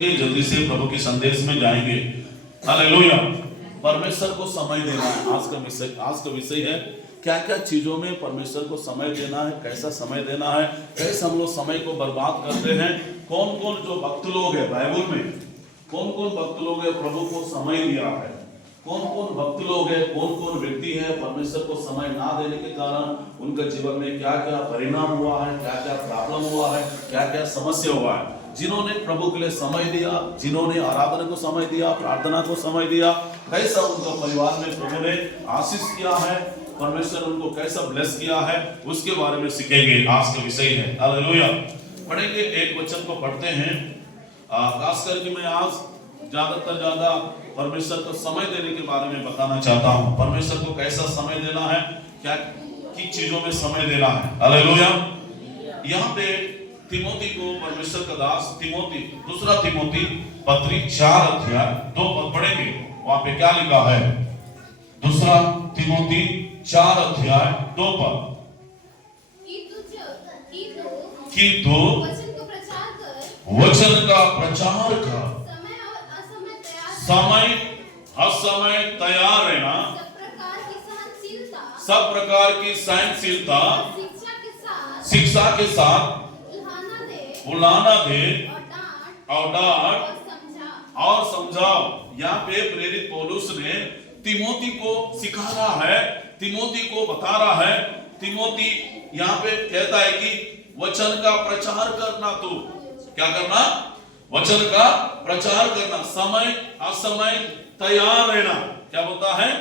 जल्दी से प्रभु के संदेश में जाएंगे। हालेलुया। परमेश्वर को समय देना है आज का विषय है क्या क्या चीजों में परमेश्वर को समय देना है, कैसा समय देना है, कैसे हम लोग समय को बर्बाद करते हैं। कौन कौन जो भक्त लोग है बाइबल में, कौन कौन भक्त लोग है प्रभु को समय दिया है, कौन कौन भक्त लोग है, कौन कौन व्यक्ति है परमेश्वर को समय ना देने के कारण उनके जीवन में क्या क्या परिणाम हुआ है, क्या क्या प्रॉब्लम हुआ है, क्या क्या समस्या हुआ है। जिन्होंने प्रभु के लिए समय दिया, जिन्होंने आराधना को समय दिया, प्रार्थना को समय दिया, कैसा उनका परिवार में प्रभु ने आशीष किया है, परमेश्वर उनको कैसा ब्लेस किया है, उसके बारे में सीखेंगे। आज का विषय है हालेलुया। पढ़ेंगे, एक वचन को पढ़ते हैं। खास करके मैं आज ज्यादा परमेश्वर को समय देने के बारे में बताना चाहता हूँ। परमेश्वर को कैसा समय देना है, क्या किन चीजों में समय देना है। हालेलुया। यहाँ पे तिमोती को परमेश्वर का दास तिमोती, दूसरा तिमोती पत्री 4 अध्याय 2 पद पढ़ेंगे। वहां पे क्या लिखा है? दूसरा तिमोती 4 अध्याय 2 पद कि तू वचन का प्रचार कर, समय असमय तैयार रहना, सब प्रकार की सहनशीलता शिक्षा के साथ बुलाना दे और डांट और समझाओ। यहाँ पे प्रेरित पौलुस ने तिमोती को सिखा रहा है, तिमोती को बता रहा है। तिमोती यहाँ पे कहता है कि वचन का प्रचार करना, तो क्या करना? वचन का प्रचार करना, समय असमय तैयार रहना। क्या बोलता है?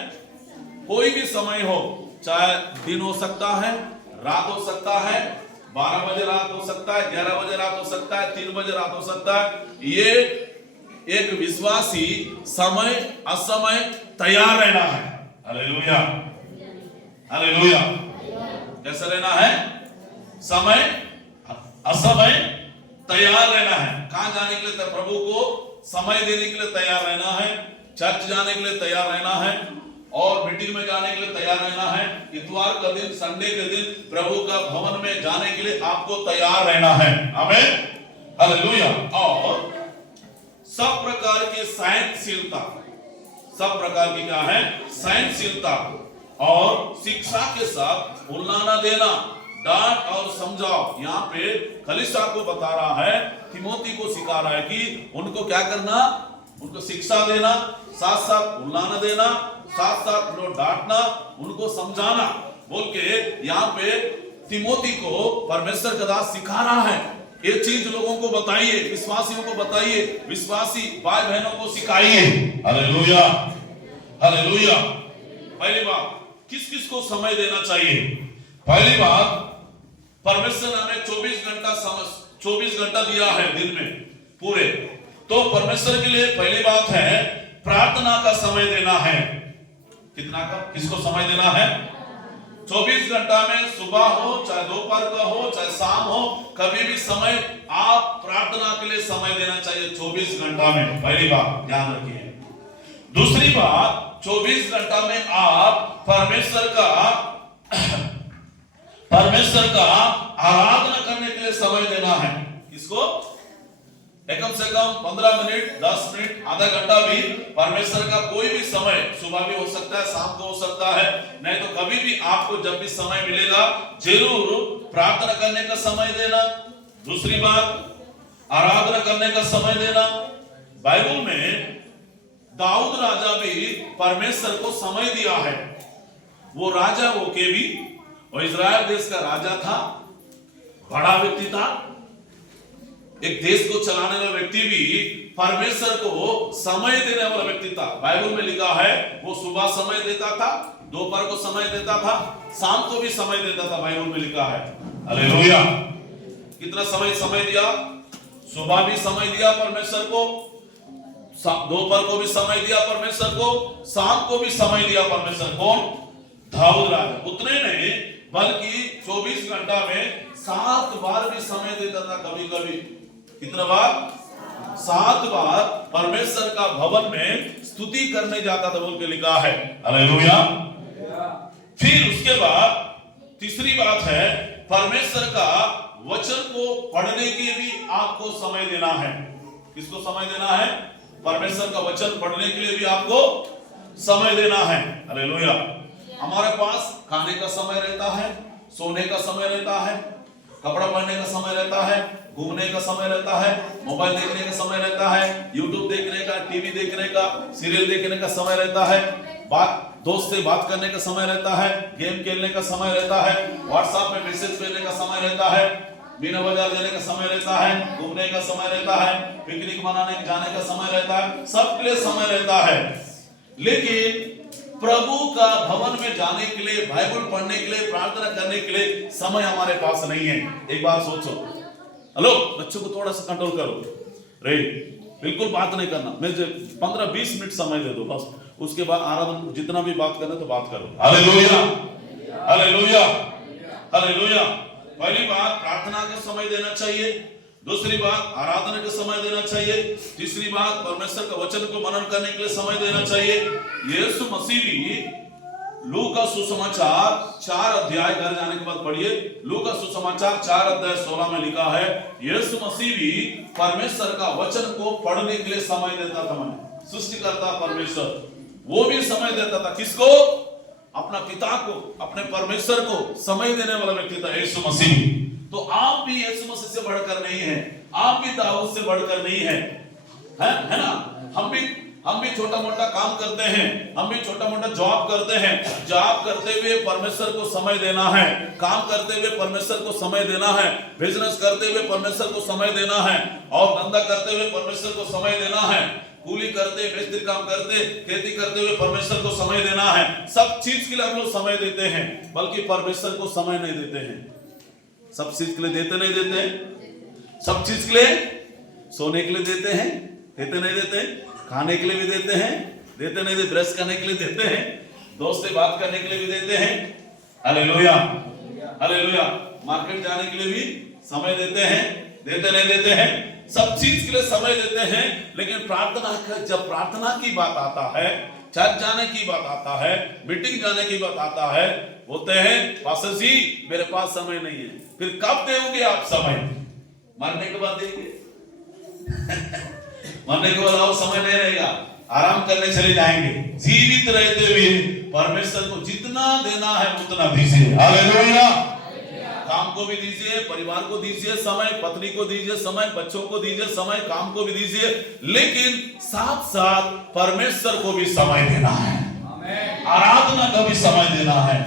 कोई भी समय हो, चाहे दिन हो सकता है, रात हो सकता है, 12 बजे रात हो सकता है, 11 बजे रात हो सकता है, 3 बजे रात हो सकता है। ये एक विश्वासी समय असमय तैयार रहना है। Hallelujah, hallelujah. कैसा रहना है? समय असमय तैयार रहना है। कहां जाने के लिए? प्रभु को समय देने के लिए तैयार रहना है, चर्च जाने के लिए तैयार रहना है, और मीटिंग में जाने के लिए तैयार रहना है। इतवार का दिन, संडे के दिन प्रभु का भवन में जाने के लिए आपको तैयार रहना है। आमीन, हालेलुया। और सब प्रकार की सहनशीलता, सब प्रकार की क्या है? सहनशीलता और शिक्षा के साथ बुलाना देना, डांट और समझाओ। यहाँ पे कलीसिया को बता रहा है, तिमोती को सिखा रहा है कि उनको क्या करना? उनको शिक्षा देना, साथ साथ बुलाना देना, साथ साथ उनको डांटना, उनको समझाना बोल के यहाँ पे तिमोती को परमेश्वर का दास सिखा रहा है। ये चीज लोगों को बताइए, विश्वासियों को बताइए, विश्वासी भाई बहनों को सिखाइए। Hallelujah, hallelujah. पहली बात, किस किस को समय देना चाहिए? पहली बात, परमेश्वर ने हमें 24 घंटा दिया है दिन में पूरे। तो परमेश्वर के लिए पहली बात है प्रार्थना का समय देना है। कितना का? किसको समय देना है? 24 घंटा में, सुबह हो चाहे दोपहर का हो चाहे शाम हो, कभी भी समय आप प्रार्थना के लिए समय देना चाहिए 24 घंटा में। पहली बात ध्यान रखिए। दूसरी बात, 24 घंटा में आप परमेश्वर का आराधना करने के लिए समय देना है। किसको? कम से कम 15 मिनट, 10 मिनट, आधा घंटा भी परमेश्वर का कोई भी समय, सुबह भी हो सकता है, शाम को हो सकता है, नहीं तो कभी भी आपको जब भी समय मिलेगा जरूर प्रार्थना करने का समय देना। दूसरी बात, आराधना करने का समय देना। बाइबल में दाऊद राजा भी परमेश्वर को समय दिया है। वो राजा होके भी, और इजराइल देश का राजा था, बड़ा व्यक्ति था, एक देश को चलाने वाला व्यक्ति भी परमेश्वर को समय देने वाला व्यक्ति था। बाइबल में लिखा है वो सुबह समय देता था, दोपहर को समय देता था, शाम को भी समय देता था। बाइबल में लिखा है। हालेलुया। कितना समय दिया? सुबह भी समय दिया परमेश्वर को, दोपहर को भी समय दिया परमेश्वर को, शाम को भी समय दिया परमेश्वर। कौन? दाऊद राजा। उतने नहीं बल्कि 24 घंटा में 7 बार भी समय देता था। कभी कभी कितना बार? 7 बार परमेश्वर का भवन में स्तुति करने जाता था बोल के लिखा है। हालेलुया। फिर उसके बाद तीसरी बात है, परमेश्वर का वचन को पढ़ने के भी आपको समय देना है। किसको समय देना है? परमेश्वर का वचन पढ़ने के लिए भी आपको समय देना है। हालेलुया। हमारे पास खाने का समय रहता है, सोने का समय रहता है, कपड़ा पहनने का समय रहता है, घूमने का समय रहता है, मोबाइल देखने का समय रहता है, यूट्यूब देखने का, टीवी देखने का, सीरियल देखने का समय रहता है, दोस्त से बात करने का समय रहता है, गेम खेलने का समय रहता है, व्हाट्सएप में मैसेज भेजने का समय रहता है, मीना बाजार जाने का समय रहता है, घूमने का समय रहता है, पिकनिक मनाने जाने का समय रहता है, सबके लिए समय रहता है। लेकिन प्रभु का भवन में जाने के लिए, बाइबल पढ़ने के लिए, प्रार्थना करने के लिए समय हमारे पास नहीं है। एक बार सोचो। हेलो, बच्चों को थोड़ा सा कंट्रोल करो रे, बिल्कुल बात नहीं करना। मुझे 15-20 मिनट समय दे दो बस, उसके बाद आराम, जितना भी बात करना तो बात करो। Hallelujah, hallelujah, hallelujah. पहली बात प्रार्थना का समय देना चाहिए, दूसरी बात आराधना का समय देना चाहिए, तीसरी बात परमेश्वर का वचन को मनन करने के लिए समय देना चाहिए। यीशु मसीह भी लू का सुसमाचार 4 अध्याय, घर जाने के बाद पढ़िए, लू का सुसमाचार 4 अध्याय 16 में लिखा है, यीशु मसीह भी परमेश्वर का वचन को पढ़ने के लिए समय देता था। मैंने सृष्टिकर्ता परमेश्वर वो भी समय देता था। किसको? अपना पिता को, अपने परमेश्वर को समय देने वाला व्यक्ति था यीशु मसीह। तो आप भी यीशु मसीह से बढ़कर नहीं है, आप भी दाऊद से बढ़कर नहीं है, है ना? हम भी छोटा मोटा काम करते हैं, हम भी छोटा मोटा जॉब करते हैं। जॉब करते हुए परमेश्वर को समय देना है, काम करते हुए परमेश्वर को समय देना है, बिजनेस करते हुए परमेश्वर को समय देना है, और धंधा करते हुए परमेश्वर को समय देना है, कूली करते, मिस्त्री काम करते, खेती करते हुए परमेश्वर को समय देना है। सब चीज के लिए हम लोग समय देते हैं, बल्कि परमेश्वर को समय नहीं देते हैं। सब चीज के लिए देते नहीं देते हैं? सब चीज के लिए, सोने के लिए देते हैं, देते नहीं देते? खाने के लिए भी देते हैं, देते नहीं देते? ब्रश करने के लिए देते हैं, दोस्त से बात करने के लिए भी देते हैं। Hallelujah, hallelujah. मार्केट जाने के लिए भी समय देते हैं, देते नहीं देते हैं? सब चीज के लिए समय देते हैं। लेकिन जब प्रार्थना की बात आता है, चर्च जाने की बात आता है, मीटिंग जाने की बात आता है, बोलते हैं पास्टर जी मेरे पास समय नहीं है। फिर कब दोगे आप समय? मरने के बाद देंगे। मरने के बाद और समय नहीं रहेगा, आराम करने चले जाएंगे। जीवित रहते हुए परमेश्वर को जितना देना है उतना दीजिए। हालेलुया। काम को भी दीजिए, परिवार को दीजिए समय, पत्नी को दीजिए समय, बच्चों को दीजिए समय, काम को भी दीजिए, लेकिन साथ साथ परमेश्वर को भी समय देना है, आराधना का भी समय देना है,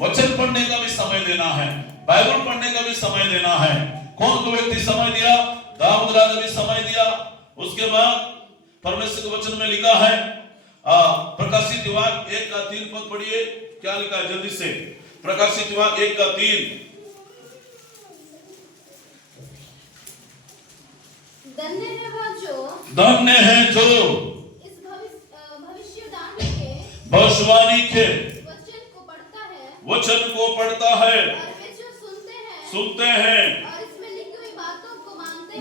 वचन पढ़ने का भी समय देना है, बाइबल पढ़ने का भी समय देना है। कौन को व्यक्ति समय दिया? दाऊद राजा भी समय दिया। उसके बाद परमेश्वर के वचन में लिखा है, प्रकाशित वाक्य 1:3 पद पढ़िए, क्या लिखा है जल्दी से? प्रकाशित वाक्य 1:3। धन्य है जो इस भविष्यवाणी के वचन को पढ़ता है, और वे जो सुनते हैं और इसमें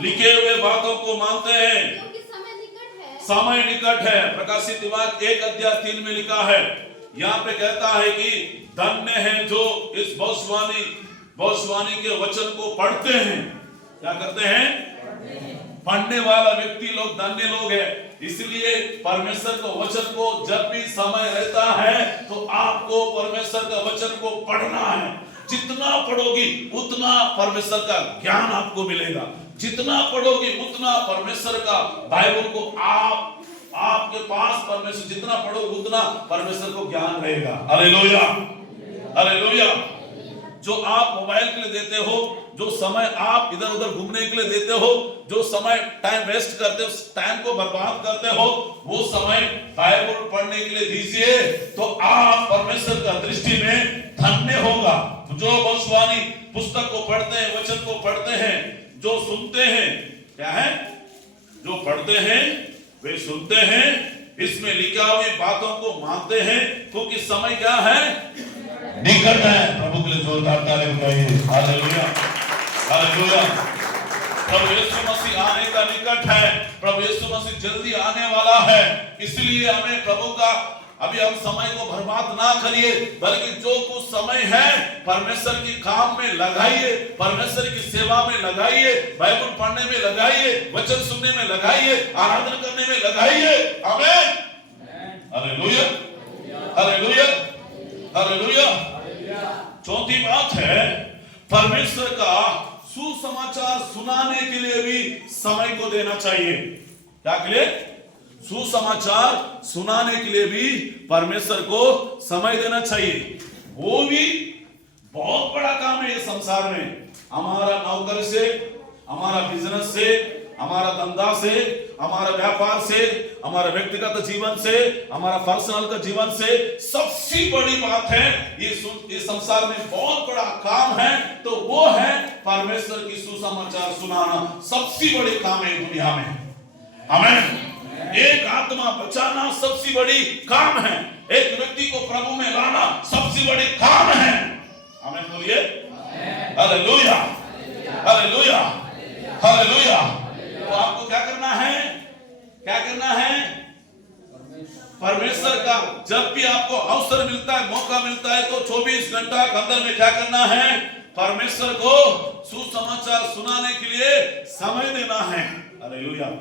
लिखे हुए बातों को मानते हैं, क्योंकि समय निकट है। प्रकाशित वाक्य 1:3 में लिखा है, यहाँ पे कहता है कि धन्य है जो इस भविष्यवाणी के वचन को पढ़ते हैं। क्या करते हैं? पढ़ने वाला व्यक्ति लोग धन्य लोग हैं। इसलिए परमेश्वर को वचन को जब भी समय रहता है तो आपको परमेश्वर का वचन को पढ़ना है। जितना पढ़ोगी उतना परमेश्वर का ज्ञान आपको मिलेगा, जितना पढ़ोगी उतना परमेश्वर का बाइबल को आपके पास परमेश्वर, जितना पढ़ोगे उतना परमेश्वर को ज्ञान रहेगा। Hallelujah, hallelujah. जो आप मोबाइल के लिए देते हो, जो समय आप इधर उधर घूमने के लिए देते हो, जो समय टाइम वेस्ट करते हो, टाइम को बर्बाद करते हो, वो समय बाइबल पढ़ने के लिए दीजिए, तो आप परमेश्वर का दृष्टि में धन्य होगा। जो भविष्यवाणी पुस्तक को पढ़ते हैं, वचन को पढ़ते हैं, जो सुनते हैं, क्या है? जो पढ़ते हैं वे सुनते हैं, इसमें लिखा हुई बातों को मानते हैं, क्योंकि समय क्या है? निकट है। प्रभु के लिए जोरदार ताली बजाइए। Hallelujah, hallelujah. प्रभु यीशु मसीह आने का निकट है, प्रभु यीशु मसीह जल्दी आने वाला है। इसलिए हमें प्रभु का अभी हम समय को बर्बाद ना करिए, बल्कि जो कुछ समय है परमेश्वर की काम में लगाइए, परमेश्वर की सेवा में लगाइए, बाइबल पढ़ने में लगाइए, वचन सुनने में लगाइए, आराधना करने में लगाइए। आमीन, हालेलुया, हालेलुया, हालेलुया। चौथी बात है, परमेश्वर का सुसमाचार सुनाने के लिए भी समय को देना चाहिए। क्या के लिए? सुसमाचार सुनाने के लिए भी परमेश्वर को समय देना चाहिए। वो भी बहुत बड़ा काम है ये संसार में। हमारा नौकर से, हमारा बिजनेस से, हमारा धंधा से, हमारा व्यापार से, हमारा व्यक्तिगत जीवन से, हमारा पर्सनल का जीवन से, सबसे बड़ी बात है ये संसार में बहुत बड़ा काम है, तो वो है परमेश्वर की सुसमाचार सुनाना। सबसे बड़ी काम है दुनिया में। आमीन। एक आत्मा बचाना सबसे बड़ी काम है, एक व्यक्ति को प्रभु में लाना सबसे बड़ी काम है। आमीन बोलिए, हालेलुया, हालेलुया, हालेलुया। तो आपको क्या करना है? क्या करना है? परमेश्वर का जब भी आपको अवसर मिलता है, मौका मिलता है, तो 24 घंटा के अंदर में क्या करना है? परमेश्वर को सुसमाचार सुनाने के लिए समय देना है। हालेलुया।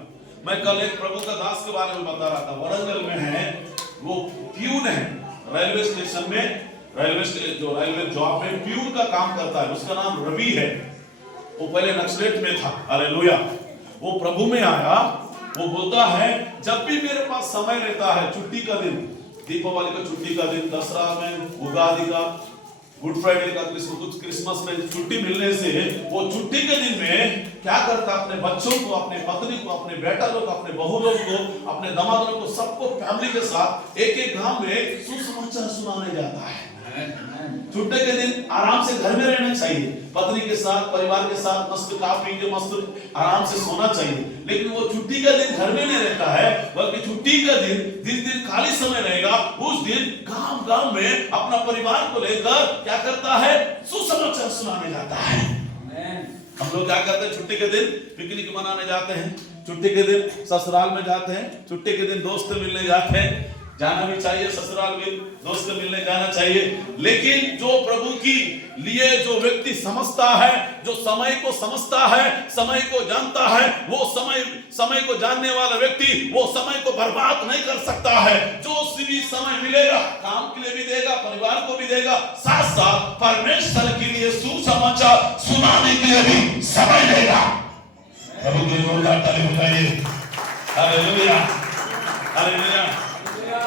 मैं कल एक प्रभु का दास के बारे में बता रहा था, वरंगल में है, वो प्यून है, रेलवे स्टेशन में, रेलवे जॉब में प्यून का काम करता है। उसका नाम रवि है। वो पहले नक्सलेट में था। हालेलुया। वो प्रभु में आया। वो बोलता है, जब भी मेरे पास समय रहता है, छुट्टी का दिन, दीपावली का छुट्टी का दिन, दसरा में, उगादी का, गुड फ्राइडे का, क्रिसमस में छुट्टी मिलने से वो छुट्टी के दिन में क्या करता? अपने बच्चों को, अपने पत्नी को, अपने बेटा लोग, अपने बहू लोग को, अपने दामाद लोग को, सबको फैमिली के साथ एक एक गांव में सुसमाचार सुनाने जाता है। छुट्टी के दिन आराम से घर में रहना चाहिए, पत्नी के साथ, परिवार के साथ मस्त खा पी के मस्त आराम से सोना चाहिए। लेकिन वो छुट्टी का दिन घर में नहीं रहता है, बल्कि छुट्टी का दिन, जिस दिन खाली समय रहेगा, उस दिन गांव गांव में अपना परिवार को लेकर क्या करता है? सुसमाचार सुनाने जाता है। हम लोग क्या करते हैं? छुट्टी के दिन पिकनिक मनाने जाते हैं, छुट्टी के दिन ससुराल में जाते हैं, छुट्टी के दिन दोस्त मिलने जाते हैं। जाना भी चाहिए, ससुराल में दोस्त मिलने जाना चाहिए। लेकिन जो प्रभु की लिए जो व्यक्ति समझता है, जो समय को समझता है, समय को जानता है, वो समय को जानने वाला व्यक्ति वो समय को बर्बाद नहीं कर सकता है। जो भी समय मिलेगा काम के लिए भी देगा, परिवार को भी देगा, साथ साथ परमेश्वर के लिए सुसमाचार सुनाने के लिए भी समय देगा। प्रभु की जोरदार ताली बजाइए। Hallelujah, hallelujah.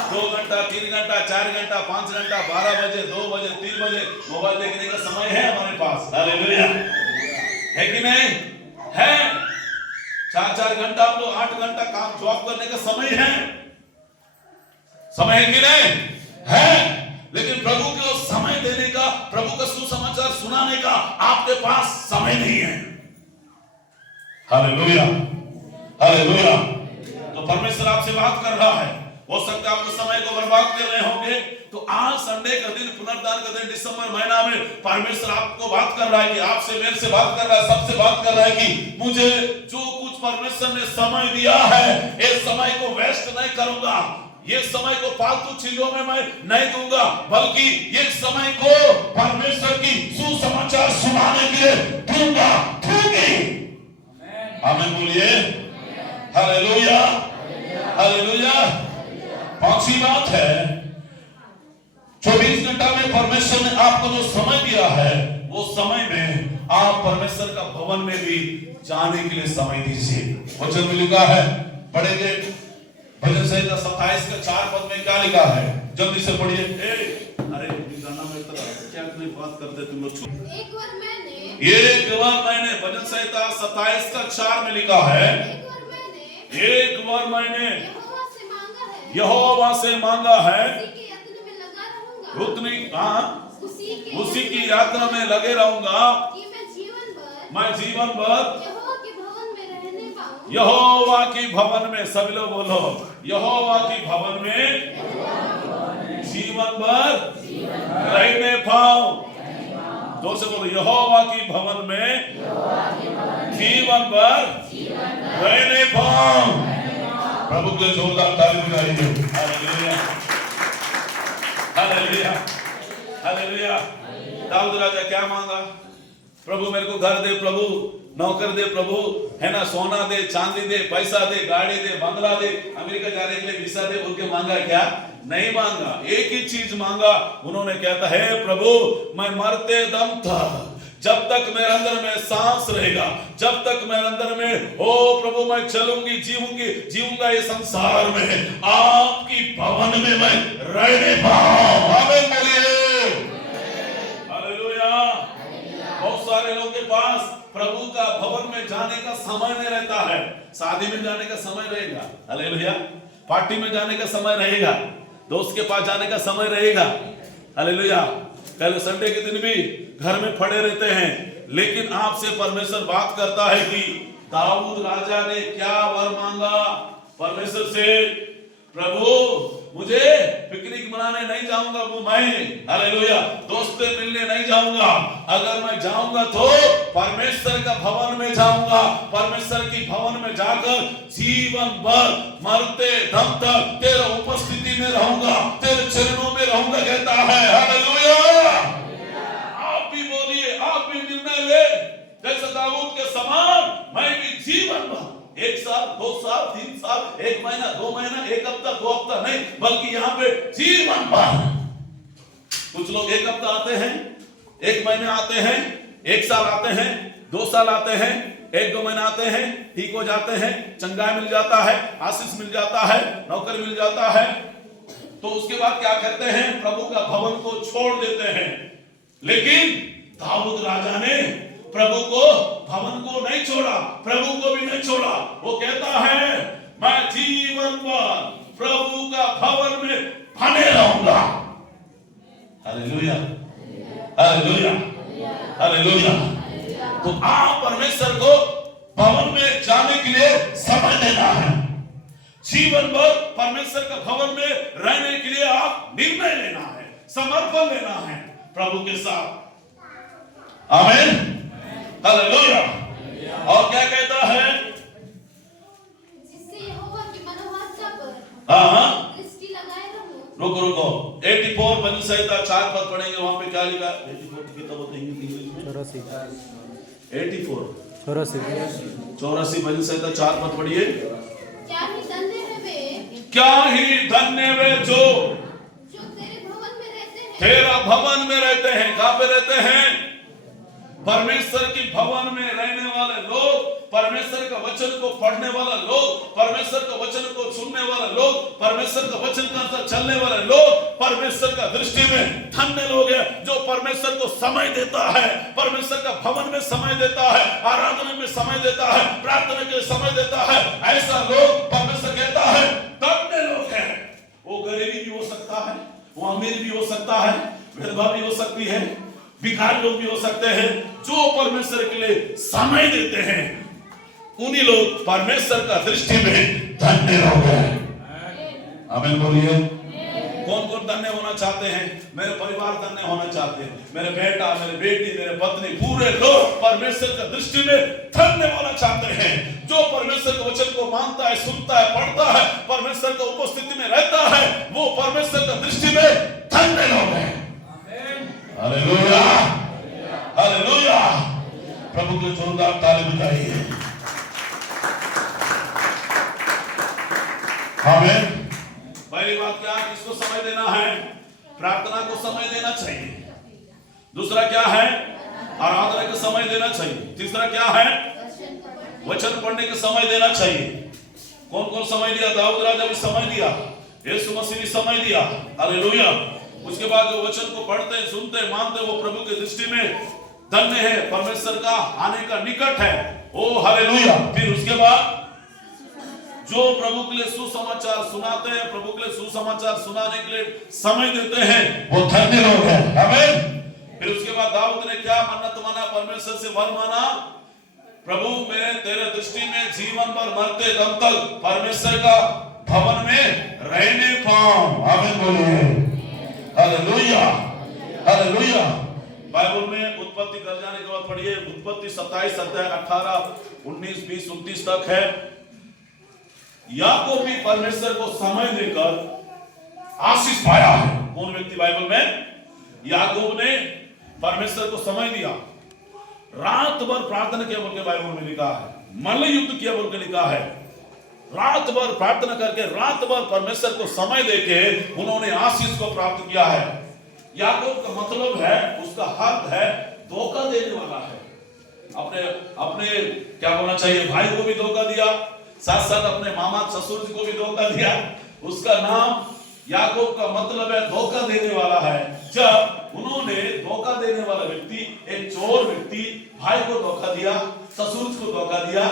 2 घंटा, 3 घंटा, 4 घंटा, 5 घंटा, 12 बजे, 2 बजे, 3 बजे मोबाइल देखने का समय है हमारे पास। हालेलुया, है कि नहीं? है। 4-4 घंटा, हम लोग 8 घंटा काम जॉब करने का समय है। समय है कि नहीं? है। लेकिन प्रभु को समय देने का, प्रभु का सुसमाचार सुनाने का आपके पास समय नहीं है। Hallelujah, hallelujah. तो परमेश्वर आपसे बात कर रहा है। हो सकता है आपको समय को बर्बाद कर रहे होंगे, तो आज संडे का दिन, पुनरुत्थान का दिन, दिसंबर महीना में परमेश्वर आपको बात कर रहा है, कि आपसे, मेरे से बात कर रहा है, सबसे बात कर रहा है कि मुझे जो कुछ परमेश्वर ने समय दिया है, इस समय को वेस्ट नहीं करूंगा, ये समय को फालतू चीजों में मैं नहीं दूंगा, बल्कि ये समय को परमेश्वर की सुसमाचार सुनाने के लिए दूंगा, दूंगी। आमीन बोलिए, हालेलुया, हालेलुया। पांचवी बात है, 24 घंटा में परमेश्वर ने आपको जो समय दिया है, वो समय में आप परमेश्वर का भवन में भी जाने के लिए समय दीजिए। वचन में लिखा है, पढ़ेंगे भजन संहिता 27 का 4 पद में क्या लिखा है? जल्दी से पढ़िए। अरे गाना में क्या बात करते तुम लोग? एक बार मैंने भजन संहिता 27 का 4 में लिखा है, एक बार मैंने यहोवा से मांगा है, उसी की यात्रा में लगे रहूंगा, मैं जीवन भर यहोवा की भवन में, सभी लोग बोलो, यहोवा की भवन में जीवन भर रहने पाऊं। जोर से बोलो, यहोवा की भवन में जीवन भर रहने पाऊं। प्रभु के जोरदार ताली बजाइए। Hallelujah, hallelujah, hallelujah. दाऊद राजा क्या मांगा? प्रभु मेरे को घर दे, प्रभु नौकर दे, प्रभु है ना, सोना दे, चांदी दे, पैसा दे, गाड़ी दे, बंगला दे, अमेरिका जाने के लिए वीसा दे बोल के मांगा क्या? नहीं मांगा। एक ही चीज मांगा उन्होंने, कहता है प्रभु मैं मरते दम तक, जब तक मेरे अंदर में सांस रहेगा, जब तक मेरे अंदर में ओ प्रभु मैं चलूंगी, जीऊंगा ये संसार में, आपकी भवन में मैं रहने पाऊं। आमीन बोलिए, हालेलुया। बहुत सारे लोगों के पास प्रभु का भवन में जाने का समय नहीं रहता है। शादी में जाने का समय रहेगा, हालेलुया, पार्टी में जाने का समय रहेगा, दोस्त के पास जाने का समय रहेगा, हालेलुया, पहले संडे के दिन भी घर में पड़े रहते हैं। लेकिन आपसे परमेश्वर बात करता है कि दाऊद राजा ने क्या वर मांगा परमेश्वर से? प्रभु मुझे पिकनिक मनाने नहीं जाऊंगा वो मैं, हालेलुया, दोस्त से मिलने नहीं जाऊंगा। अगर मैं जाऊंगा तो परमेश्वर का भवन में जाऊंगा, परमेश्वर की भवन में जाकर जीवन भर मरते दम तक तेरे उपस्थिति में रहूंगा, तेरे चरणों में रहूंगा, कहता है, हालेलुया। आप भी बोलिए, आप भी निर्णय ले जैसे दाऊद के समान, मैं भी जीवन भर 1 साल, 2 साल, 3 साल, 1 महीना, 2 महीना, 1 हफ्ता, 2 हफ्ता नहीं, बल्कि यहाँ पे जीवन भर। कुछ लोग 1 हफ्ता आते हैं, 1 महीने आते हैं, 1 साल आते हैं, 2 साल आते हैं, 1-2 महीना आते हैं, ठीक हो जाते हैं, चंगाई मिल जाता है, आशीष मिल जाता है, नौकर मिल जाता है, तो उसके बाद क्या करते हैं? प्रभु का भवन को छोड़ देते हैं। लेकिन दाऊद राजा ने प्रभु को, भवन को नहीं छोड़ा, प्रभु को भी नहीं छोड़ा। वो कहता है मैं जीवन भर प्रभु का भवन में बने रहूंगा। Hallelujah, hallelujah, hallelujah. तो आप परमेश्वर को भवन में जाने के लिए समय देना है, जीवन भर परमेश्वर का भवन में रहने के लिए आप निर्णय लेना है, समर्पण लेना है प्रभु के साथ। आमीन, हालेलुया। और क्या कहता है? जिससे यहोवा की मनोवांछा पर हाँ, दृष्टि लगाए रहो। रुको 84 बनी संहिता 4 पद पढ़ेंगे, वहां पे क्या लिखा? 84 की किताब होती है इंग्लिश में 84 बनी संहिता 4 पद पढ़िए। क्या ही धन्य है वे, क्या ही धन्य वे जो तेरे भवन में रहते हैं, तेरा भवन में रहते हैं। कहां पे रहते हैं? परमेश्वर की भवन में रहने वाले लोग, परमेश्वर का वचन को पढ़ने वाला लोग, परमेश्वर का वचन को सुनने वाले लोग, परमेश्वर का वचन का चलने वाले लोग परमेश्वर का दृष्टि में धन्य लोग हैं। जो परमेश्वर को समय देता है, परमेश्वर का भवन में समय देता है, आराधना में समय देता है, प्रार्थना के समय देता है, ऐसा लोग परमेश्वर कहता है धन्य लोग हैं। वो गरीबी भी हो सकता है, वो अमीर भी हो सकता है, विधवा भी हो सकती है, भिखारी लोग भी हो सकते हैं। जो परमेश्वर के लिए समय देते हैं उन्हीं लोग परमेश्वर का दृष्टि में धन्य लोग हैं। आमीन बोलिए। कौन कौन धन्य होना चाहते हैं? मेरे परिवार धन्य होना चाहते हैं, मेरे बेटा, मेरे बेटी, मेरे पत्नी, पूरे लोग परमेश्वर का दृष्टि में धन्य होना चाहते हैं। जो परमेश्वर के वचन को मानता है, सुनता है, पढ़ता है, परमेश्वर की उपस्थिति में रहता है, वो परमेश्वर का दृष्टि में धन्य लोग हैं। Hallelujah, hallelujah. प्रभु के जोरदार ताली बजाइए। आमीन। पहली बात क्या? किसको समय देना है? प्रार्थना को समय देना चाहिए। दूसरा क्या है? आराधना को समय देना चाहिए। तीसरा क्या है? वचन पढ़ने का समय देना चाहिए। कौन कौन समय दिया? दाऊद राजा भी समय दिया, यीशु मसीह भी समय दिया, हालेलुया। उसके बाद जो वचन को पढ़ते हैं, सुनते हैं, मानते हैं, वो प्रभु की दृष्टि में धन्य है, परमेश्वर का आने का निकट है। ओ हालेलुया। फिर उसके बाद जो प्रभु के लिए सुसमाचार सुनाते हैं, प्रभु के लिए सुसमाचार सुनाने के लिए समय देते हैं, वो धन्य लोग हैं। आमीन। फिर उसके बाद दाऊद ने क्या मन्नत माना? परमेश्वर से वर माना, प्रभु मैं तेरे दृष्टि में जीवन भर मरते दम तक परमेश्वर का भवन में रहने पाऊं। आमीन बोलिए। Hallelujah, hallelujah. बाइबल में उत्पत्ति कर जाने के बाद पढ़िए, उत्पत्ति 27 अध्याय 18, 19, 20, 29 तक है। याकूब भी परमेश्वर को समय देकर आशीष पाया है। कौन व्यक्ति बाइबल में? याकूब ने परमेश्वर को समय दिया, रात भर प्रार्थना किया बोल के बाइबल में लिखा है, मल्ल युद्ध किया बोल के लिखा है। रात भर प्रार्थना करके, रात भर परमेश्वर को समय देके उन्होंने आशीष को प्राप्त किया है। याकूब का मतलब है, उसका अर्थ है धोखा देने वाला है। अपने अपने क्या बोलना चाहिए, भाई को भी धोखा दिया, साथ साथ अपने मामा ससुर जी को भी धोखा दिया। उसका नाम याकूब का मतलब है धोखा देने वाला है। जब उन्होंने धोखा देने वाला व्यक्ति, एक चोर व्यक्ति भाई को धोखा दिया, ससुर को धोखा दिया,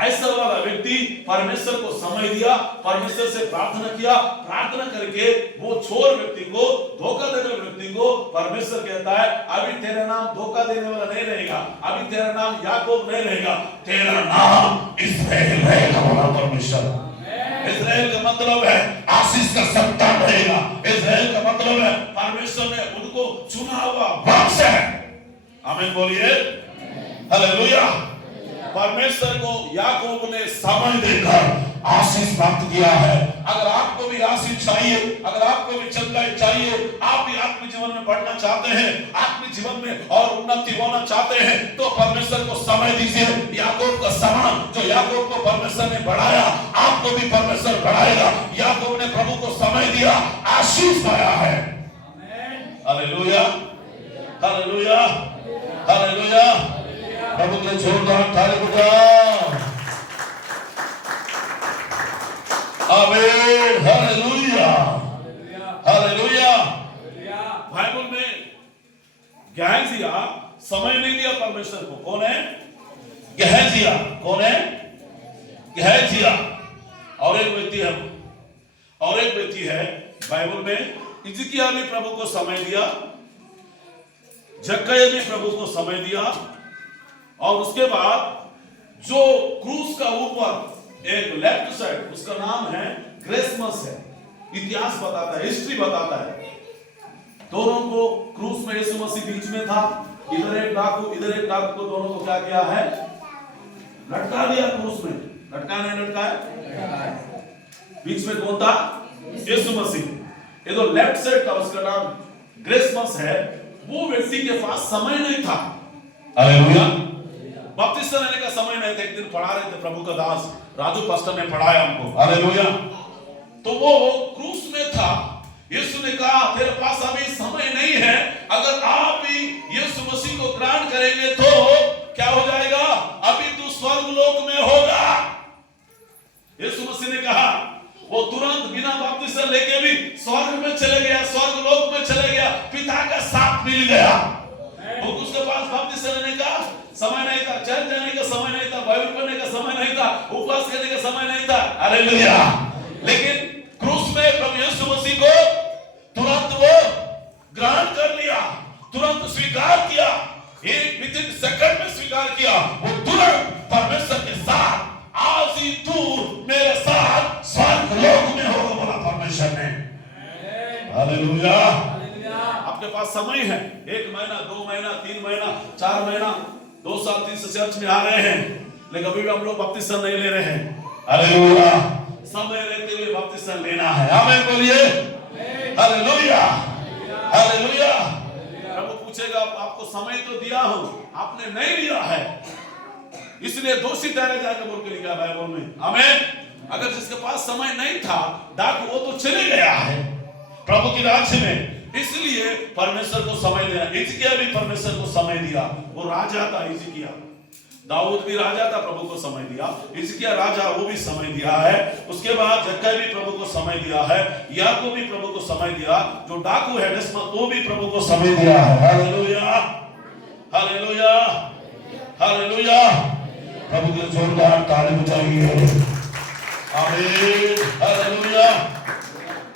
ऐसा वाला व्यक्ति परमेश्वर को समय दिया, परमेश्वर से प्रार्थना किया, प्रार्थना करके वो चोर व्यक्ति को, धोखा देने वाले व्यक्ति को परमेश्वर कहता है अभी तेरा नाम धोखा देने वाला नहीं रहेगा, अभी तेरा नाम याकूब नहीं रहेगा, तेरा नाम इस्राएल रहेगा। बोला परमेश्वर। इस्राएल का मतलब है आशीष का संतान रहेगा। इस्राएल का मतलब है परमेश्वर ने उनको चुना हुआ वंश है। आमीन बोलिए, हालेलुया। परमेश्वर को याकूब ने समय देकर आशीष प्राप्त किया है। अगर आपको भी आशीष चाहिए, अगर आपको भी चंगाई चाहिए, आप भी आत्मिक जीवन में बढ़ना चाहते हैं, आत्मिक जीवन में और उन्नति होना चाहते हैं, तो परमेश्वर को समय दीजिए। याकूब का समान जो याकूब को परमेश्वर ने बढ़ाया, आपको भी परमेश्वर बढ़ाएगा। याकूब ने प्रभु को समय दिया, आशीष पाया है। Hallelujah, hallelujah, hallelujah. प्रभु के जोरदार ताली बजाओ। आमीन, हालेलुया, हालेलुया। बाइबल में गेहजिया समय नहीं दिया परमेश्वर को। कौन है? गेहजिया। कौन है? गेहजिया। और एक व्यक्ति है, और एक व्यक्ति है बाइबल में, हिजकिय्याह भी प्रभु को समय दिया, जक्कैया भी प्रभु को समय दिया। और उसके बाद जो क्रूस का ऊपर एक लेफ्ट साइड, उसका नाम है क्रिसमस है। इतिहास बताता है, हिस्ट्री बताता है, दोनों को क्रूस में यीशु मसीह बीच में था, इधर एक डाकू, इधर एक डाकू को दोनों को क्या किया है? लटका दिया क्रूस में। लटका नहीं लटकाया? बीच में कौन था? यीशु मसीह। ये जो लेफ्ट साइड था उसका नाम क्रिसमस है। वो व्यक्ति के पास समय नहीं था। हालेलुया। बपतिस्मा लेने का समय नहीं था। एक दिन पढ़ा रहे थे प्रभु का दास राजू पास्टर ने पढ़ाया हमको। हालेलुया। तो वो क्रूस में था। यीशु ने कहा तेरे पास अभी समय नहीं है, अगर आप भी यीशु मसीह को ग्रहण करेंगे तो क्या हो जाएगा? अभी तू स्वर्ग लोक में होगा। यीशु मसीह ने कहा, वो तुरंत बिना बपतिस्मा लेके भी स्वर्ग में चले गया, स्वर्ग लोक में चले गया, पिता का साथ मिल गया। वो उसके पास बपतिस्मा लेने का समय नहीं था, चर्च जाने का समय नहीं था, बाइबल पढ़ने का समय नहीं था, उपवास करने का समय नहीं था। हालेलुया। लेकिन क्रूस में प्रभु यीशु मसीह को तुरंत वो ग्रहण कर लिया, तुरंत स्वीकार किया, एक विदिन सेकंड में स्वीकार किया। वो तुरंत परमेश्वर के साथ, आज ही तू मेरे साथ स्वर्ग लोक में होगा, बोला परमेश्वर ने। हालेलुया। आपके पास समय है, 1 महीना, 2 महीना, 3 महीना, 4 महीना, 2 साल 3 से चर्च में आ रहे हैं, लेकिन अभी भी हम लोग बपतिस्मा नहीं ले रहे हैं। हालेलुया। समय रहते हुए बपतिस्मा लेना है। आमीन बोलिए, हालेलुया, हालेलुया। प्रभु पूछेगा आपको समय तो दिया हूं, आपने नहीं लिया है, इसलिए दोषी ठहरे जाएगा बोल के लिखा है बाइबल में। आमीन। अगर जिसके पास समय नहीं था डाकू, वो तो चले गया है प्रभु की राज्य में, इसलिए परमेश्वर को समय देना। हिजकिय्याह भी परमेश्वर को समय दिया, वो राजा था हिजकिय्याह। दाऊद भी राजा था, प्रभु को समय दिया। हिजकिय्याह राजा, वो भी समय दिया है। उसके बाद जक्कैया भी प्रभु को समय दिया है, याकूब भी प्रभु को समय दिया, जो डाकू है डिसमस, वो भी प्रभु को समय दिया है। Hallelujah, hallelujah, hallelujah. प्रभु के जोरदार ताली बजाइए। आमीन, हालेलुया।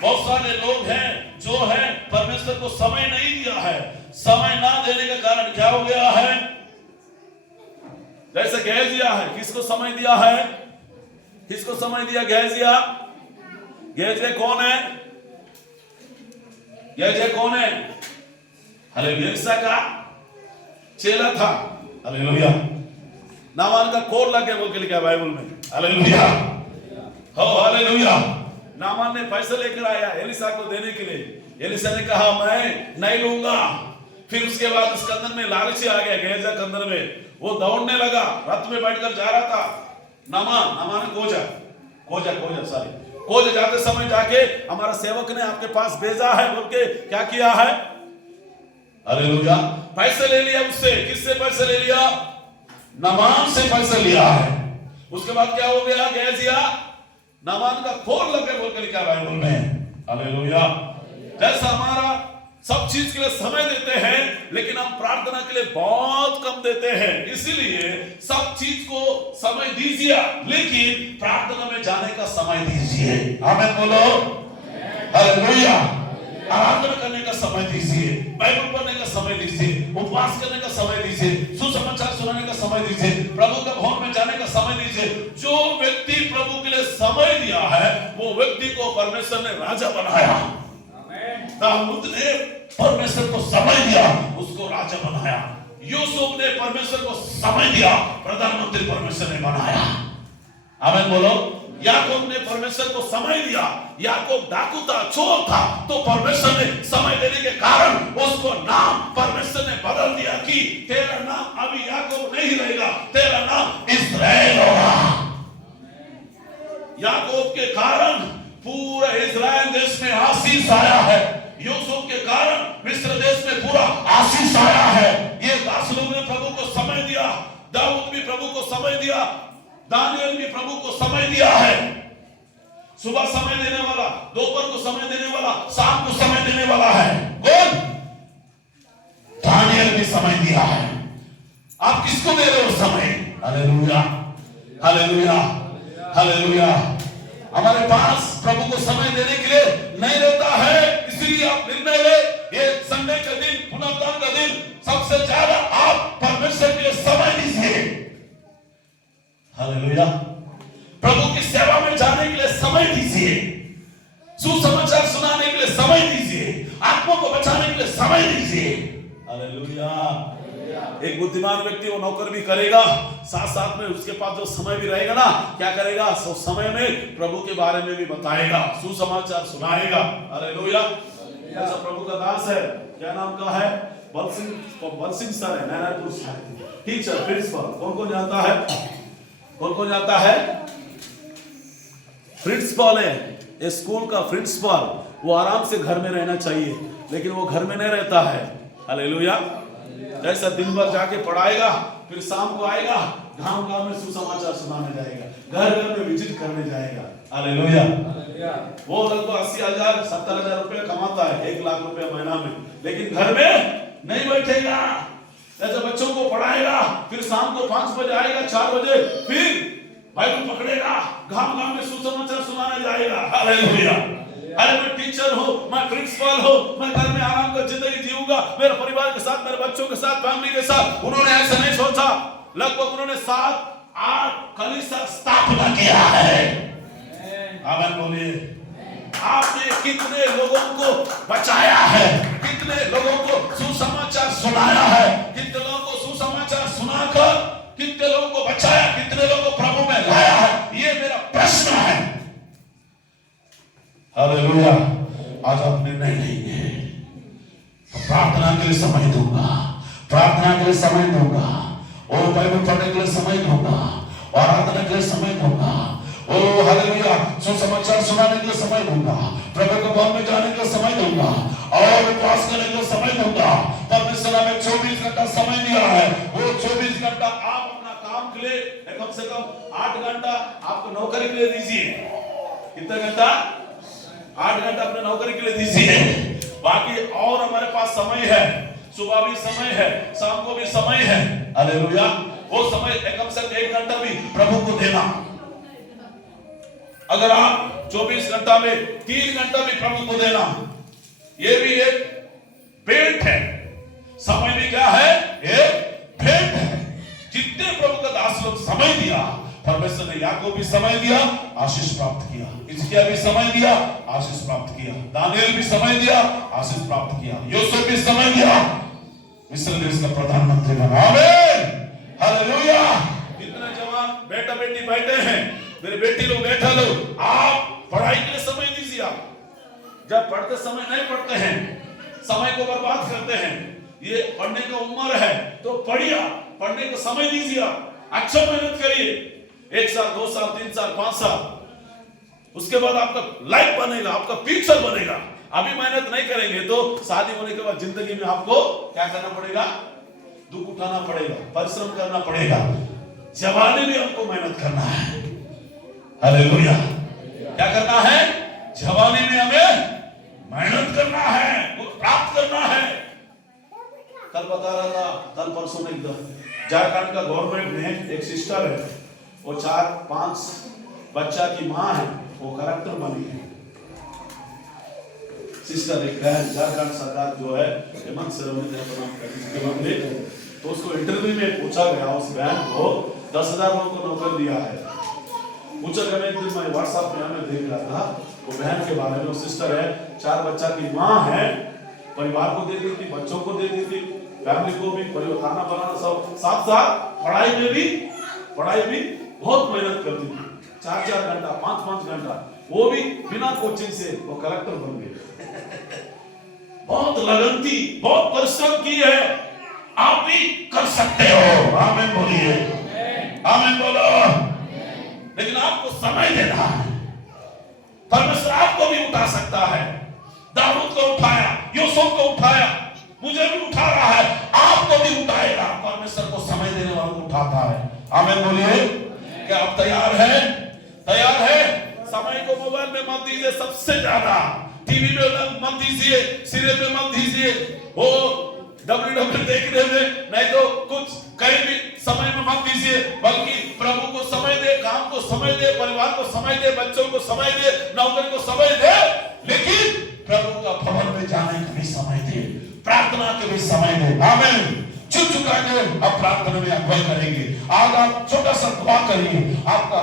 बहुत सारे लोग हैं जो है परमेश्वर को समय नहीं दिया है। समय ना देने का कारण क्या हो गया है? जैसे गेहजिया है, किसको समय दिया है? किसको समय दिया? गेहजिया। गेहजिया कौन है? गेहजिया कौन है? हालेलुया। एलिशा का चेला था। हालेलुया। नामान का कोर लग गया बोल के लिखा है बाइबल में। हालेलुया, हो हालेलुया। नामान ने पैसे लेकर आया एलिशा को देने के लिए। एलिशा ने कहा मैं नहीं लूंगा। फिर उसके बाद उस कंदन में लालची आ गया, गेहजा कंदन में वो दौड़ने लगा, रथ में बैठकर जा रहा था। नामान खोजा जाते समय जाके हमारा सेवक ने आपके पास भेजा है बोल के क्या किया है? हालेलुया, पैसे ले लिया उससे। किससे पैसे ले लिया? नामान से पैसे लिया है। उसके बाद क्या हो गया? गेहजिया नामान का खोर लग गए बोल के लिखा बाइबल में। हालेलुया। जैसा हमारा सब चीज के लिए समय देते हैं, लेकिन हम प्रार्थना के लिए बहुत कम देते हैं। इसीलिए सब चीज को समय दीजिए, लेकिन प्रार्थना में जाने का समय दीजिए। आमीन बोलो। हालेलुया। आराधना करने का समय दीजिए, बाइबल पढ़ने का समय दीजिए, उपवास करने का समय दीजिए, सुसमाचार सुनाने का समय दीजिए, प्रभु के भवन में जाने का समय दीजिए। जो व्यक्ति प्रभु के लिए समय दिया है, वो व्यक्ति को परमेश्वर ने राजा बनाया। दाऊद ने परमेश्वर को समय दिया, उसको राजा बनाया। यूसुफ ने परमेश्वर को समय दिया, प्रधानमंत्री परमेश्वर ने बनाया। आमीन बोलो। याकूब ने परमेश्वर को समय दिया। याकूब डाकू था, चोर था, तो परमेश्वर ने समय देने के कारण उसको नाम परमेश्वर ने बदल दिया कि तेरा नाम अभी याकूब नहीं रहेगा, तेरा नाम इस्राएल होगा। याकूब के कारण पूरे इस्राएल देश में आशीष आया है। यूसुफ के कारण मिस्र देश में पूरा आशीष आया है। ये 10 लोगों ने प्रभु को समय दिया। दाऊद भी प्रभु को समय दिया, दानियल भी प्रभु को समय दिया है। सुबह समय देने वाला, दोपहर को समय देने वाला, शाम को समय देने वाला है कौन? दानियल भी समय दिया है। आप किसको दे रहे हो समय? Hallelujah, hallelujah, hallelujah. हमारे पास प्रभु को समय देने के लिए नहीं रहता है, इसलिए आप निर्णय ले, ये संडे का दिन, पुनरुत्थान का दिन, सबसे ज्यादा आप परमेश्वर के लिए समय दीजिए। हालेलुया। प्रभु की सेवा में जाने के लिए समय दीजिए, सुसमाचार सुनाने के लिए समय दीजिए, आत्मा को बचाने के लिए समय दीजिए। हालेलुया। एक बुद्धिमान व्यक्ति वो नौकर भी करेगा, साथ साथ में उसके पास जो समय भी रहेगा ना, क्या करेगा? सो समय में प्रभु के बारे में भी बताएगा, सुसमाचार सुनाएगा। हालेलुया। ऐसा प्रभु का दास है, क्या नाम का है? बलसिंह सर है, नैनापुर से टीचर, प्रिंसिपल। कौन कौन जानता है? कौन कौन जानता है? प्रिंसिपल है, ये स्कूल का प्रिंसिपल। वो आराम से घर में रहना चाहिए, लेकिन वो घर में नहीं रहता है। हालेलुया। जैसा दिन भर जाके पढ़ाएगा, फिर शाम को आएगा, गांव में सुसमाचार सुनाने जाएगा, घर में विजिट करने जाएगा। हालेलुया। वो लगभग 80,000 70,000 रुपए कमाता है, 1 लाख रुपए महीना में, लेकिन घर में नहीं बैठेगा। जैसे बच्चों को पढ़ाएगा, फिर शाम को 5 बजे आएगा, 4 बजे फिर बाइबल पकड़ेगा, गांव में सुसमाचार सुनाने जाएगा। हालेलुया। अरे मैं टीचर हूँ, मैं प्रिंसिपल हूँ, मैं घर में आराम कर जिंदगी जीऊंगा, मेरे परिवार के साथ, मेरे बच्चों के साथ, फैमिली के साथ। उन्होंने ऐसा नहीं सोचा। लगभग उन्होंने 7-8 कलीसिया स्थापना किया है। आमीन बोलिए। आपने कितने लोगों को बचाया है, कितने लोगों को सुसमाचार सुनाया है, कितने लोगों को सुसमाचार सुनाकर कितने लोगों को बचाया, कितने लोगों को प्रभु में लाया है, ये मेरा प्रश्न है। हालेलुया। आज आप निर्णय लेंगे, प्रार्थना के लिए समय दूंगा, प्रार्थना के लिए समय दूंगा, और बाइबल पढ़ने के लिए समय दूंगा, और आराधना के लिए समय दूंगा, ओ हालेलुया, सुसमाचार सुनाने के लिए समय दूंगा, प्रभु के भवन में जाने के लिए समय दूंगा, और उपवास करने के लिए समय दूंगा। परमेश्वर ने 24 घंटा समय दिया है। वो 24 घंटा आप अपना काम के लिए कम से कम 8 घंटा आपको नौकरी के लिए दीजिए। कितना घंटा? 8 घंटा अपने नौकरी के लिए दीजिए। बाकी और हमारे पास समय है, सुबह भी समय है, शाम को भी समय है। हालेलुया। वो समय कम से कम 1 घंटा भी प्रभु को देना। अगर आप 24 घंटा में 3 घंटा भी प्रभु को देना, ये भी एक भेंट है। समय भी क्या है? एक भेंट है। जितने प्रभु का दास लोग समय दिया, परमेश्वर ने याकूब भी समय दिया, आशीष प्राप्त किया, हिजकिय्याह भी समय दिया, आशीष प्राप्त किया, दानियल भी समय दिया, आशीष प्राप्त किया, यूसुफ भी समय दिया, मिस्र देश का प्रधानमंत्री बना। आमीन, हालेलुया। कितने जवान बेटा बेटी बैठे हैं, मेरे बेटी लोग बैठा लो, आप पढ़ाई के लिए समय दीजिए, आप जब पढ़ते समय नहीं पढ़ते हैं, समय को बर्बाद करते हैं। ये पढ़ने का उम्र है तो पढ़िए, पढ़ने को समय दीजिए, अच्छा मेहनत करिए, 1 साल 2 साल 3 साल 5 साल, उसके बाद आपका लाइफ बनेगा, आपका फ्यूचर बनेगा। अभी मेहनत नहीं करेंगे तो शादी होने के बाद जिंदगी में आपको क्या करना पड़ेगा? दुख उठाना पड़ेगा, परिश्रम करना पड़ेगा। जवानी में हमको मेहनत करना है। हालेलुया। क्या करना है? जवानी में हमें मेहनत करना है, कुछ प्राप्त करना है। कल बता रहा था, कल परसों में एकदम झारखंड का गवर्नमेंट में एक सिस्टर है, वो 4-5 बच्चा की माँ है, वो कलेक्टर बनी है। सिस्टर एक है, झारखंड सरकार जो है हेमंत सोरेन ने प्रणाम कर, तो उसको इंटरव्यू में पूछा गया, उस बहन को 10,000 लोगों को नौकरी दिया है। पूछा गया, एक दिन मैं व्हाट्सएप में हमें देख रहा था वो बहन के बारे में। वो सिस्टर है, 4 बच्चा की माँ है, परिवार को देती थी, बच्चों को देती थी, फैमिली को भी, खाना बनाना सब, साथ साथ पढ़ाई भी बहुत मेहनत करती थी। 4-4 घंटा 5-5 घंटा, वो भी बिना कोचिंग से वो कलेक्टर बन गए। बहुत लगन थी, बहुत परिश्रम की है। आप भी कर सकते हो। आमीन बोलिए, आमीन बोलो। लेकिन आपको समय देना है। परमेश्वर आपको भी उठा सकता है। दाऊद को उठाया, यूसुफ को उठाया, मुझे भी उठा रहा है, आपको भी उठाएगा। परमेश्वर को समय देने वाला को उठाता है। आमीन बोलिए। क्या आप तैयार हैं? तैयार है? समय को मोबाइल में मत दीजिए, सबसे ज्यादा टीवी में मत दीजिए, सीरियल में मत दीजिए, वो WWE देखने में, नहीं तो कुछ कहीं भी समय में मत दीजिए, बल्कि प्रभु को समय दे, काम को समय दे, परिवार को समय दे, बच्चों को समय दे, नौकरी को समय दे, लेकिन प्रभु का भवन में जाने का भी समय दे, प्रार्थना के भी समय दे। आमीन। चुप चुकाएंगे, अब प्रार्थना में अगुवाई करेंगे। आज आप छोटा सा दुआ करिए, आपका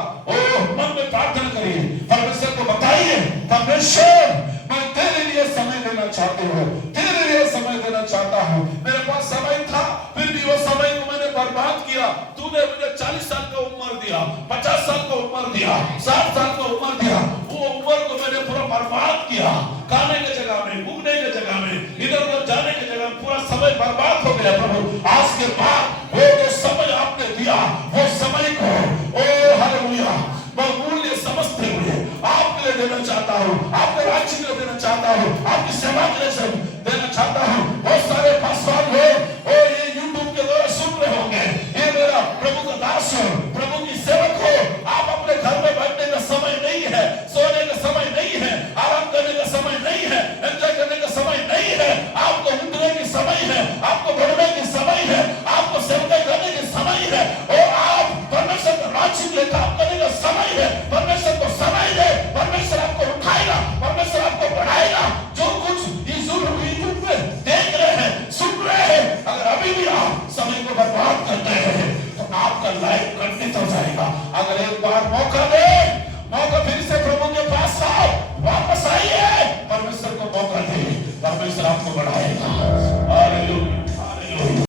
मन में प्रार्थना करिए, परमेश्वर को बताइए, परमेश्वर मैं तेरे लिए समय देना चाहती हूँ, तेरे लिए समय देना चाहता हूँ। मेरे पास समय था, फिर भी वो समय को मैंने बर्बाद किया। तूने मुझे 40 साल का उम्र दिया, 50 साल का उम्र दिया, 60 साल का उम्र दिया, वो उम्र को मैंने पूरा बर्बाद किया। खाने की जगह में, घूमने की जगह में, इधर उधर जाने की जगह में पूरा समय बर्बाद हो गया। प्रभु आज के बाद वो जो समय आपने दिया, वो समय को हालेलुया मैं मूल्य समझते हुए आपके लिए देना चाहता हूँ, आपके राज्य के लिए देना चाहता हूँ, आपकी सेवा के लिए देना चाहता हूँ। बहुत सारे पासवान लोग ये यूट्यूब के द्वारा सुन रहे होंगे, ये मेरा प्रभु का दास हो, प्रभु की सेवक हो, आप अपने घर में बैठने का समय नहीं है, सोने का समय नहीं है, आराम करने का समय नहीं है, एंजॉय करने का समय नहीं है, आपको उठने की समय है, आपको बढ़ने की समय है, आपको सेवा करने की समय है, और आप परमेश्वर का राज्य के लिए काम करने का समय है। परमेश्वर को समय दे, परमेश्वर आपको उठाएगा, परमेश्वर आपको बढ़ाएगा। जो कुछ इस यूट्यूब में देख रहे हैं, सुन रहे हैं, अगर अभी भी आप समय को बर्बाद करते हैं तो आपका लाइफ खंडित हो जाएगा। अगर एक बार मौका दे, मौका फिर से प्रभु के पास आओ, वापस आइए, परमेश्वर को मौका दे, परमेश्वर आपको बढ़ाएगा।